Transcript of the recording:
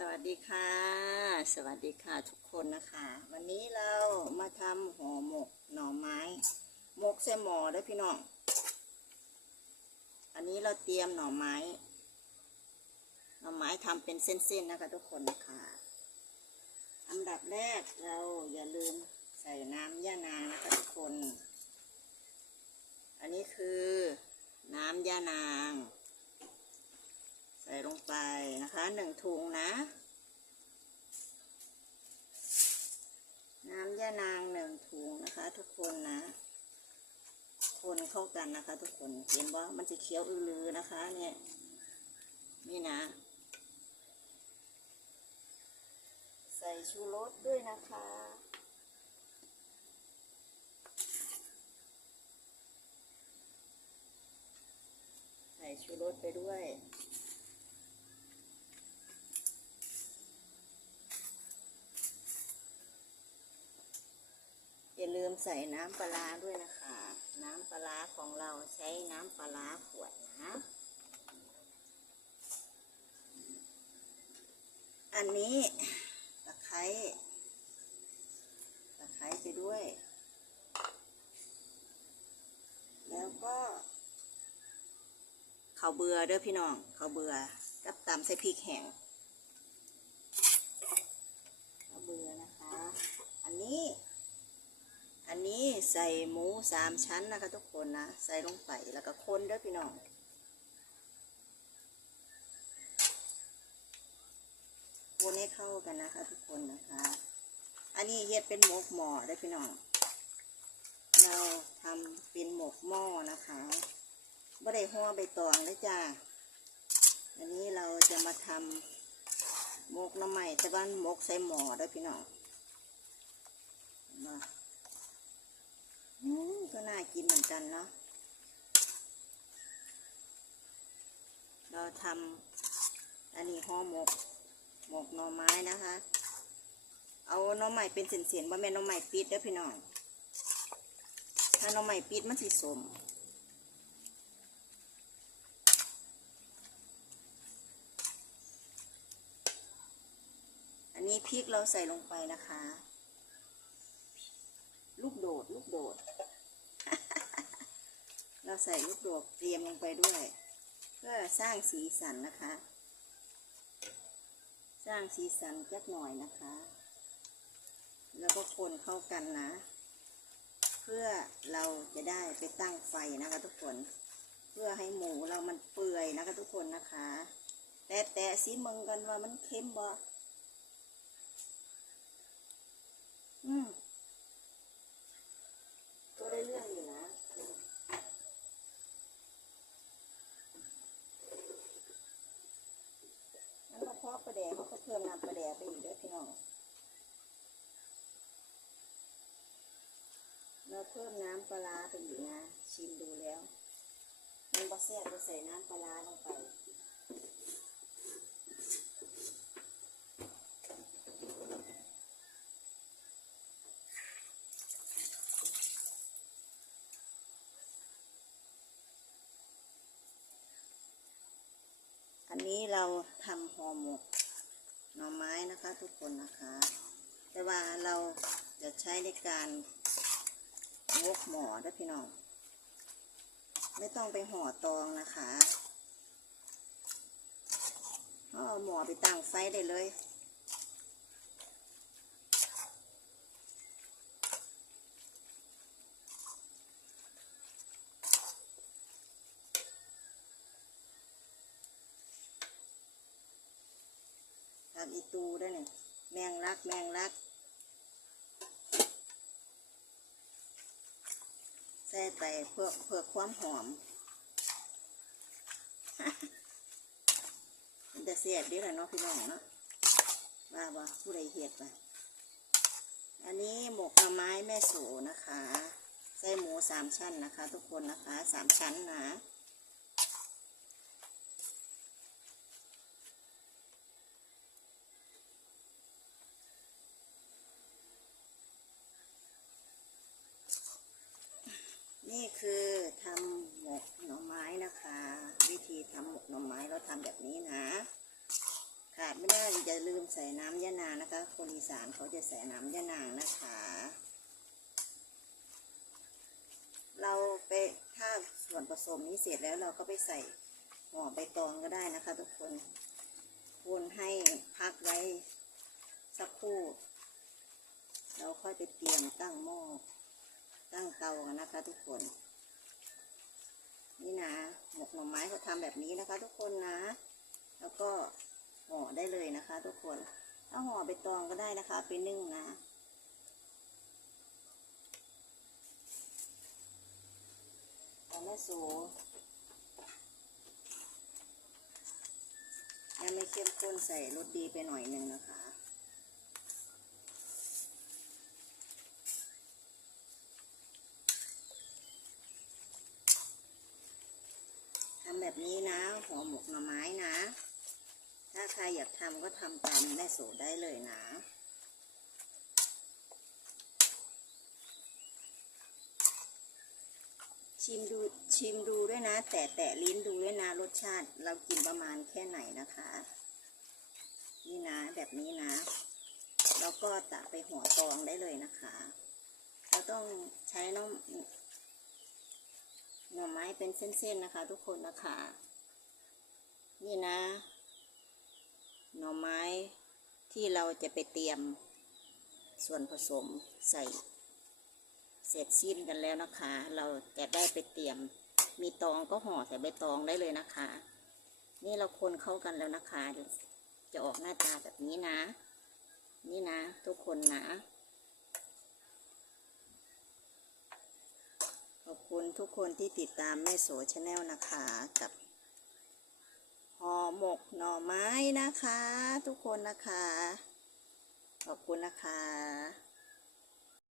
สวัสดีค่ะ สวัสดีค่ะทุกคนนะคะ วันนี้เรามาทำห่อหมกหน่อไม้หมกใส่หมอเด้วพี่น้อง อันนี้เราเตรียมหน่อไม้ หน่อไม้ทำเป็นเส้นๆนะคะทุกคนนะคะอันดับแรกเราอย่าลืมใส่น้ำย่านางนะคะทุกคน อันนี้คือน้ำย่านาง ใส่ลงไปนะคะหนึ่งถุงนะ น้ำย่านางหนึ่งถุงนะคะ ทุกคนนะ คนเข้ากันนะคะ ทุกคนเห็นว่ามันจะเคี้ยวอือลือนะคะ เนี่ย นี่นะ ใส่ชูรสด้วยนะคะใส่ชูรสไปด้วย อย่าลืม ใส่น้ำปลาด้วยนะคะ น้ำปลาของเราใช้น้ำปลาขวดนะ อันนี้ตะไคร้ตะไคร้ไปด้วย แล้วก็ข้าวเบือเด้อพี่น้องข้าวเบือกับตำใส่พริกแห้งข้าวเบื่อนะคะ อันนี้ อันนี้ ใส่หมูสามชั้นนะคะทุกคนนะ ใส่ลงไปแล้วก็คนเด้อพี่น้องคนให้เข้ากันนะคะทุกคนนะคะ อันนี้เฮ็ดเป็นหมกหม้อเด้พี่น้อง เราทำเป็นหมกหม้อนะคะไม่ได้ห่อใบตองเลยจ้า อันนี้เราจะมาทำหมกน้ำใหม่แต่บ้านหมกใส่หม้อเด้พี่น้องมา ก็น่ากินเหมือนกันเนาะ เราทำอันนี้ห่อหมก หมกหน่อไม้นะคะ เอาหน่อไม้เป็นเสียนๆว่าแม่นหน่อไม้ปิดเด้อพี่น้อง ถ้าหน่อไม้ปิดมันสิสมอันนี้พริกเราใส่ลงไปนะคะ ลูกโดด ลูกโดด เราใส่ลูกโดดเตรียมลงไปด้วย เพื่อสร้างสีสันนะคะ สร้างสีสันจักหน่อยนะคะ แล้วก็คนเข้ากันนะ เพื่อเราจะได้ไปตั้งไฟนะคะทุกคน เพื่อให้หมูเรามันเปื่อยนะคะทุกคนนะคะ แต่แต่สีมึงกันว่ามันเค็มบ่อืม ก็ได้เรื่องอยู่นะ งั้นเราพ อกประแดงเขาก็เพิ่มน้ำประแดงไปอีกด้วยพี่น้องเราเพิ่มน้ำปลาไปอีกนะ ชิมดูแล้ว มันบะแซ่บจะใส่น้ำปลาลงไป เราทำห่อหมกหน่อไม้นะคะทุกคนนะคะ แต่ว่าเราจะใช้ในการงกหมอด้วยพี่น้อง ไม่ต้องไปห่อตองนะคะเอาหมอไปตั้งไฟได้เลย ทำอีตูด้วยนี่แมงลักแมงลักใส่ไปเพื่อเพื่อความหอมมันจะเสียดดีแหละเนาะพี่น้องเนาะว่าว่าผู้ใดเห็ดไปอันนี้หมกหน่อไม้แม่โสนะคะ ใส่หมูสามชั้นนะคะ ทุกคนนะคะสามชั้นนะ นี่คือทำหมกหน่อไม้นะคะ วิธีทำหมกหน่อไม้เราทำแบบนี้นะค่ะาดไม่ได้อย่าลืมใส่น้ำยะนางนะคะ คนอีสานเขาจะใส่น้ำยะนางนะคะ เราไปถ้าส่วนผสมนี้เสร็จแล้วเราก็ไปใส่ห่อใบตองก็ได้นะคะทุกคนคนให้พักไว้สักครู่ เราค่อยไปเตรียมตั้งหม้อ ตั้งเตากันนะคะทุกคน นี่นะหมกหน่อไม้เขาทำแบบนี้นะคะ ทุกคนนะ แล้วก็ห่อได้เลยนะคะ ทุกคนถ้าห่อใบตองก็ได้นะคะไปนึ่งนะแต่แม่สูยังไม่เข้มข้นใส่รสดีไปหน่อยหนึ่งนะคะ แบบนี้นะหัวหมกหน่อไม้นะ ถ้าใครอยากทำก็ทำตามแม่สูได้เลยนะชิมดูชิมดูด้วยนะ แต่แตะลิ้นดูด้วยนะรสชาติ เรากินประมาณแค่ไหนนะคะ นี่นะแบบนี้นะ แล้วก็ตักไปหัวตองได้เลยนะคะ เราต้องใช้น้ำ หน่อไม้เป็นเส้นๆนะคะ ทุกคนนะคะ นี่นะ หน่อไม้ที่เราจะไปเตรียมส่วนผสมใส่เสร็จสิ้นกันแล้วนะคะ เราจะได้ไปเตรียม มีตองก็ห่อใส่ใบตองได้เลยนะคะ นี่เราคนเข้ากันแล้วนะคะ จะออกหน้าตาแบบนี้นะ นี่นะ ทุกคนนะ ขอบคุณ ทุกคนที่ติดตามแม่โสชาแนลนะคะกับห่อหมกหน่อไม้นะคะ ทุกคนนะคะ ขอบคุณนะคะ